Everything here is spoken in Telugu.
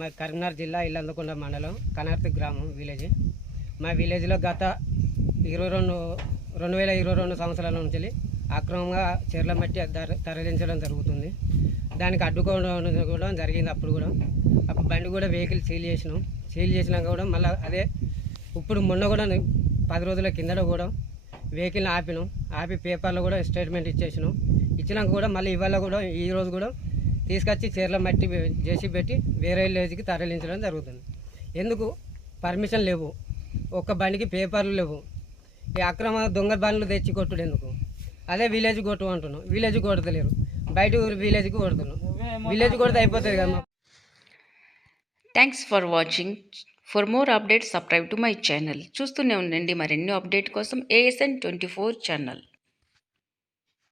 మా కరీంనగర్ జిల్లా ఇల్లందుకొండ మండలం కనర్తి గ్రామం విలేజ్. మా విలేజ్లో గత 2022 సంవత్సరాల నుంచి అక్రమంగా చెర్ల మట్టి తరలించడం జరుగుతుంది. దానికి అడ్డుకోవడం కూడా జరిగింది. అప్పుడు బండి కూడా వెహికల్ సీల్ చేసినాక కూడా మళ్ళీ అదే ఇప్పుడు మొన్న కూడా 10 రోజుల కిందట కూడా వెహికల్ని ఆపి పేపర్లో కూడా స్టేట్మెంట్ ఇచ్చినాక కూడా మళ్ళీ ఇవాళ కూడా ఈరోజు కూడా తీసుకొచ్చి చీరల మట్టి చేసి పెట్టి వేరే విలేజ్కి తరలించడం జరుగుతుంది. ఎందుకు పర్మిషన్ లేవు, ఒక్క బండికి పేపర్లు లేవు. ఈ అక్రమ దొంగ బండ్లు తెచ్చి కొట్టుడు ఎందుకు? అదే విలేజ్ కొట్టు అంటున్నాం, విలేజ్ కొడతలేరు. బయట విలేజ్కి కొడుతున్నాం, విలేజ్ కొడితే అయిపోతుంది కదా. Thanks for watching. For more updates subscribe to my channel. చూస్తూనే ఉండండి మరెన్నో అప్డేట్ కోసం ASN 24 ఛానల్.